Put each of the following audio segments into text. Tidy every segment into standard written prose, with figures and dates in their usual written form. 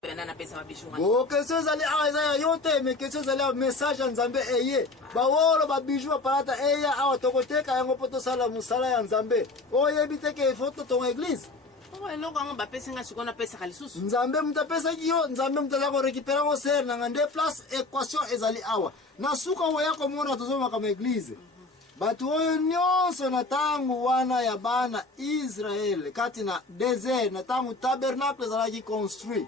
Oh, question zali aza yote me question zali message nzambe eye ba wolo ba bijou ba palata eya awa tokoteka yango poto sala musala ya nzambe oye biteke foto ton église nzambe mutapesa kiyo nzambe mutaza ko récupérer ngo ser na ngande place équation ezali awa na suka wo yako mona tozoma kama église batu oyo nyonso na tangu wana ya bana Israël kati na désert na tangu tabernacle ezalaki construit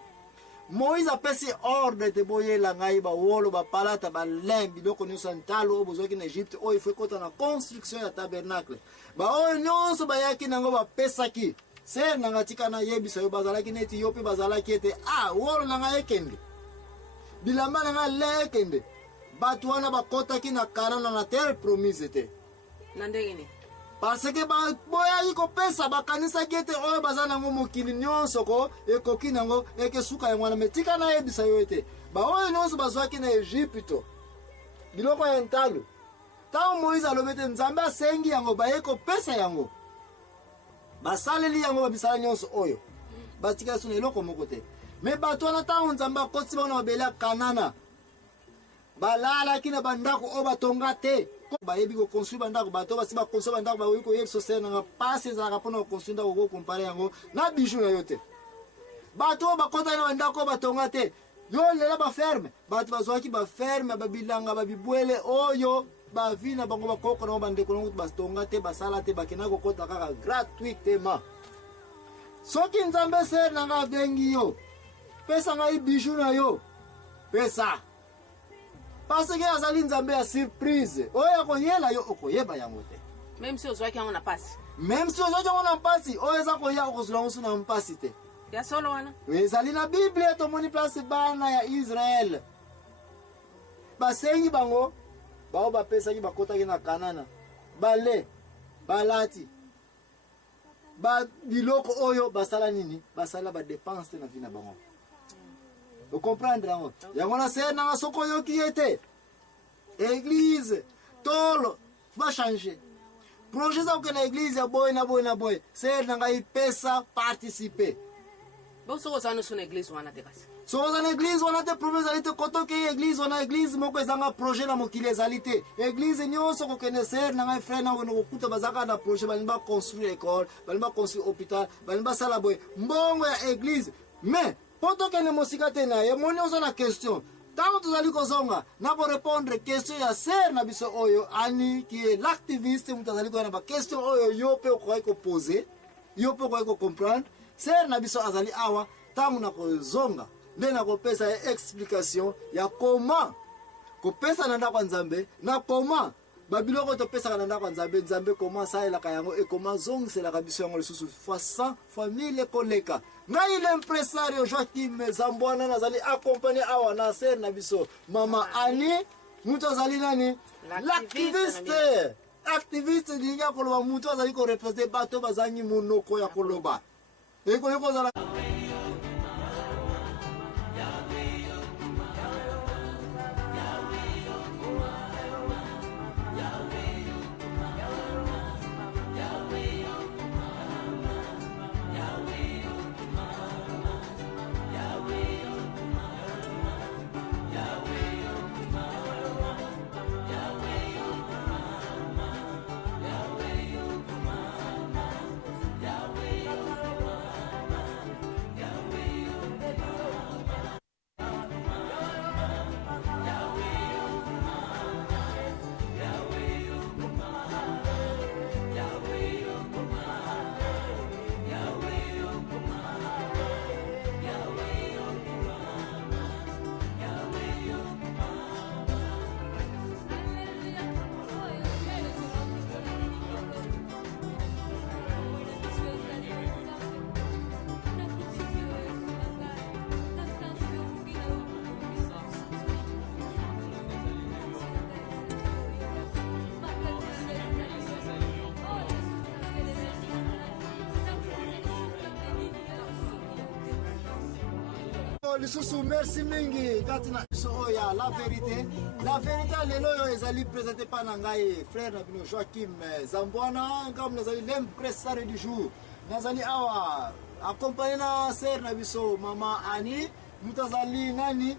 Moïse a passé ordre de boyer la ngai ba wolo ba palata ba lembi doko nyonso ntalo obozoki na Egypte o il faut kota na construction ya tabernacle ba oyo nyonso ba yaki nango ba pesaki ser nanga tika na yebisa yo bazalaki neti yope bazalaki ete wolo nanga ekende bilamba nanga lekende batu wana bakotaki na Kanana na terre promise ete nandengene parce que ba boya yiko pesa bakanisa gete oyo bazana ngo mokili nyonso ko ekoki nango eke suka ya mwana metika na yebisa yo ete ba oyo nyonso bazwaki na Egypte biloko ya ntalo ta Moïse alobete nzambe asengi yango bayeko pesa yango basaleli yango babisala nyonso oyo batika suna eloko moko te me bato wana tango nzambe akotisi bango na mabele ya Kanana balalaki na bandako oyo batonga te bayebi ko construire bandako bato basi ba construire bandako ba wiko yeso sena nga passe za rapona ko construire ndako ko comparer yango na bijou na yote bato ba kota na bandako batonga te yo lela ba ferme bato bazwaki ba ferme ba bilanga ba bibwele oyo ba vina bango ba koko na bandeko ngo batonga te basala te bakena ko kota kaka gratuitement soki nzambe ser na nga vengi yo pesa nga bijou na yo pesa parce que azali nzambe ya surprise oya koyela yo okoyeba yango te même si ozwaki yango na pasi oyo eza koya okozula ngo na mpasi te ya solo wana ezali na Bible tomoni place bana ya Israël basengi bango bao bapesaki bakotaki na Kanana bale balati ba biloko oyo basala nini basala ba dépense na vie na bango. Vous comprenez? Il y a un ser dans la sokoyo qui était. Église, tolo, va changer. Projet ça que l'église est boy na boy. Ser dans la pesa participer. Bon, so ça nous son église wana te kasi. So dans l'église on a des problèmes zalité koto ke église on a église moko ezanga projet na mokili zalité. Église nyonso ko connaître na ngai frère na ko kuta bazaka na projet balimba construire école, balimba construire hôpital, balimba sala boy. Mbongo ya église. Mais poto kene mosika te na ye moni ozo na question tango tozali kozonga na ko répondre question ya ser na biso oyo ani qui est l'activiste mutazali ko na ba question oyo yo pe ko poser yo pe ko comprendre ser na biso azali awa tango na kozonga nde na ko pesa explication ya comment ko pesa na ndako nzambe na comment babiloko to pesa na ndako nzambe nzambe comment ça ela kayango et comment zong c'est la rabiso yango lisusu fois 100 famille koleka ngai l'impresario Joachim Zambwana nazali accompagné awa na ser na biso mama Ani muto azali nani l'activiste dinga koloba muto azali ko représenter bato bazangi monoko ya koloba eko yoko zala lisusu merci mingi katina soya la vérité lelo yo ezali présenté par nangai frère na bino Joachim Zambwana ngam nazali l'impresario du jour nazali awa accompagné na ser na biso mama Ani mutazali nani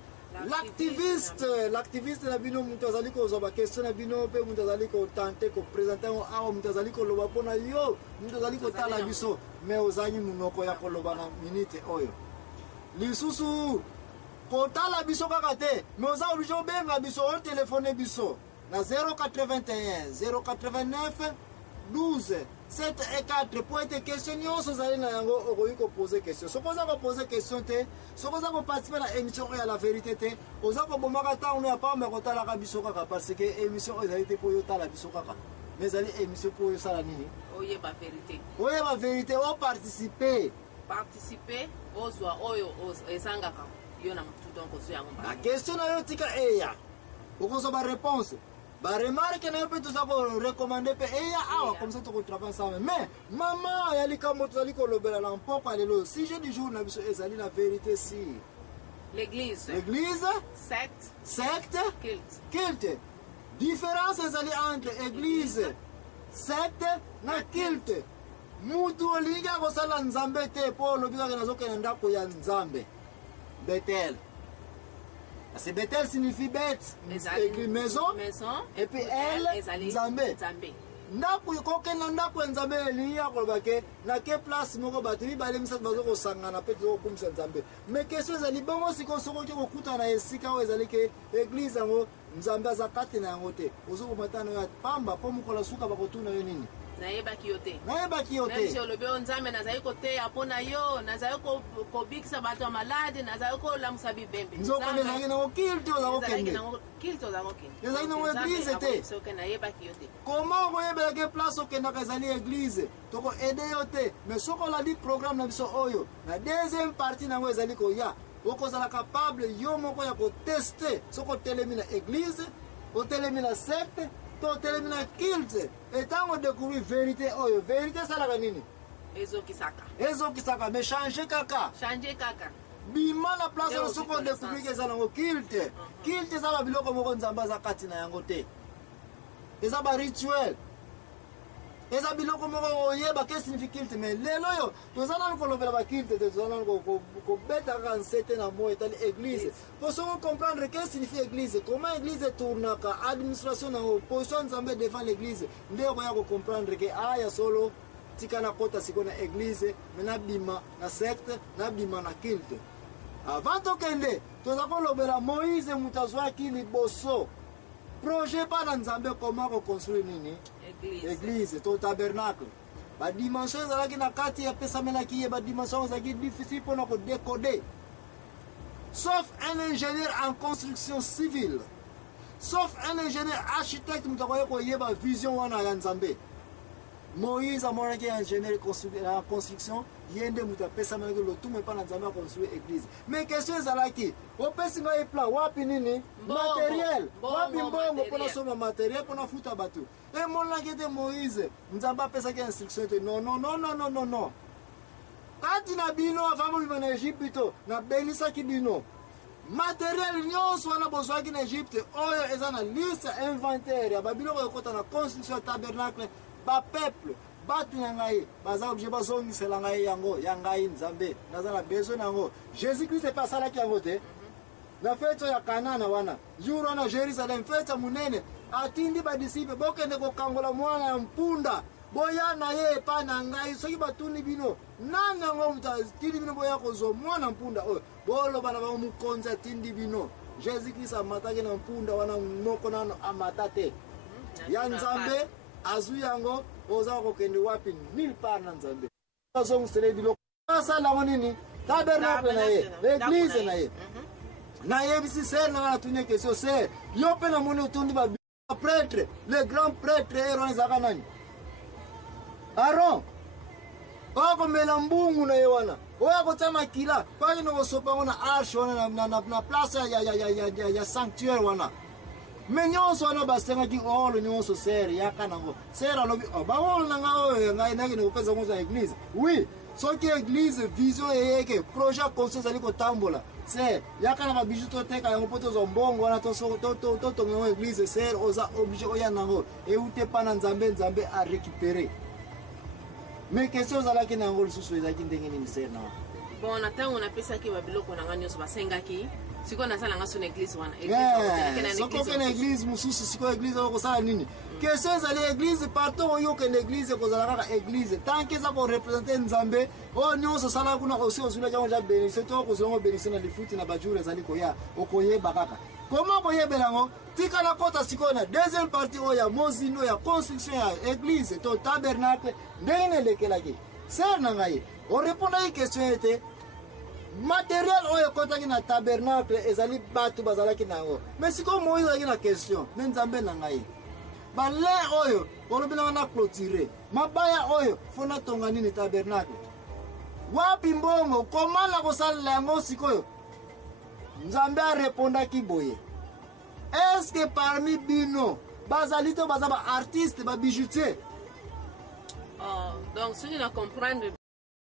l'activiste na bino mutazali kozwa bakestion na bino mpe mutazali kotante kopresente yango awa mutazali koloba mpona yo mutazali kotala biso me ozangi munoko ya koloba na minute oyo lisusu kotala biso kaka te me oza oblige obenga biso otelefone biso na 081 089 12 7 et 4 po ete question nyonso ozali na yango okoki kopose question soki oza kopose question te soki oza koparticipe na émission oyo ya la vérité te oza kobomaka ntango ya pamba kotalaka biso kaka parce que émission oyo ezali te mpo oyotala biso kaka mais ezali émission mpo oyosala nini oyeba vérité oparticipe ozwa oyo ezangaka yo na mutu donc ozwa yango na question na yo tika eya okozwa baréponse baremarke na yo mpe toza korekomande mpe eya awa comme ça tokotrava ensemble mais mama ya likambo tozali kolobela na mpoko ya lelo sujet du jour na biso ezali na vérité si l'église secte culte différence ezali entre église secte na culte mutu olingi akosala nzambe te mpo olobi kaka nazokende ndako ya nzambe Bethel. Parce que Bethel signifie bête, maison, et puis elle, Nzambe. Ndako kokenda ndako Nzambe eliya kolobake na ke place moko bato mibale misatu bazoko sangana pe tokumisa Nzambe. Mais question ezali bongo siko soko ki kokuta na esika oyo ezali ke église yango Nzambe aza kati na yango te. Ozoko matana ya pamba po mukola suka bakotuna yo nini? nayebaki yo te nayebaki olobi oyo nzambe nazali koteya mpona yo nazali kobikisa bato ya malade nazali kolamusa bibembe nzokende ezalaki nango kilte oza kokende ezalaki nango eglize te nayebaki yo te koma okoyebelaki place okendaka ezali eglize tokoede yo te mais soki olandi programme na biso oyo na deuxième partie nango ezali koya okozala capable yo moko ya koteste soki otelemi na eglize otelemi na secte totelemi na culte etango découvrir vérité oyo vérité esalaka nini ezokisaka mais change kaka bima na place oyo soki odécouvrir eza nango culte culte eza babiloko moko nzambe aza kati na yango te eza barituel eza biloko moko oyeba ke signifie culte mais lelo oyo toza nanu kolobela baculte te toza nanu kobeta kaka nsete na mo etali église po soko comprendre ke signifie église comment église etournaka administration nango position nzambe devant l'église nde okoya kocomprendre ke aya solo tika na kota siko na église me nabima na secte nabima na culte avant tokende toza kolobela moïse moto azwaki liboso projet mpa na nzambe koma koconstruire nini église to tabernacle badimension ezalaki na kati epesamelaki ye badimension ezalaki difficile mpona kodécode sauf un ingénieur en construction civile sauf un ingénieur architecte moto akoye koyeba vision wana ya nzambe moïse amonaki ingénieur en construction ye nde moto apesamelaki lotumu epa na nzambe aconstruire église mais question ezalaki opesi ngai plan wapi nini matériel wapi mbongo mpona soma matériel mpona futa bato emonaki ete moïse nzambe apesaki instruction ete non kati na bino avant bobima na egypte nabenisaki bino matériel nyonso wana bozwaki na egypte oyo eza na liste inventaire ya babiloko ekota na construction ya tabernacle bapeuple bato na ngai baza oblige bazongisela ngai yango ya ngai nzambe naza na besoin na yango jésus christ epe asalaki yango te na fete ya kanana wana jour wana jérusalem fete monene atindi badisiple bokende kokangola mwana ya mpunda boya na ye epa na ngai soki batuni bino nani yango moto atindi bino boya kozwa mwana mpunda oyo boloba na bango mokonzi atindi bino jésus christ amataki na mpunda wana moko nano amata te ya nzambe azwi yango oza kokende wapi mille part na nzambe azongisele biloko asala yango nini tabernacle na ye l'église na ye nayebisi ser nanga natunie question ser yo mpe namoni otundi baprêtre le grand prêtre eron ezalaka nani aron oyo komela mbungu na ye wana oyo akotia makila paki nokosopa yango na arche wana na place ya sanctuaire wana me nyonso wana basengaki olo nyonso ser yaka nango ser alobi baolo na ngai oyo ngai nakende kopesa ngo za église oui soki église vision eyeke projet konso ezali kotambola ser yaka na babiju toteka yango mpo tozwa mbongo wana totonga yango église ser oza oblige oya nango eute mpa na nzambe arécupere mais question ozalaki na yango lisusu ezalaki ndenge nini ser na bon na ntango napesaki babiloko na nga nyonso basengaki sikoyo nazalanga so na église wana soko okende église mosusu sikoyo église okosala nini question ezali église partout oyo okende église ekozala kaka église tanke eza korepresente nzambe oyo nyonso osala kuna osi ozwilaki yango ja bénise to okozwa yango bénise na lifuti na bajour ezali koya okoyeba kaka koma okoyebela yango tika na kota sikoyo na deuxième partie oyo ya mozindo ya construction ya église to tabernacle ndenge nelekelaki ser na ngai orépondaki question ete matériel oyo ekotaki na tabernacle ezali bato bazalaki na yango mais sikoyo moïse azalaki na question me nzambe na ngai balin oyo olobi nanga na clôture mabaya oyo fo natonga nini tabernacle wapi mbongo koma na kosalela yango sikoyo nzambe arépondaki boye est-ce que parmi bino bazali to baza baartiste babijoutier donc soki na comprendre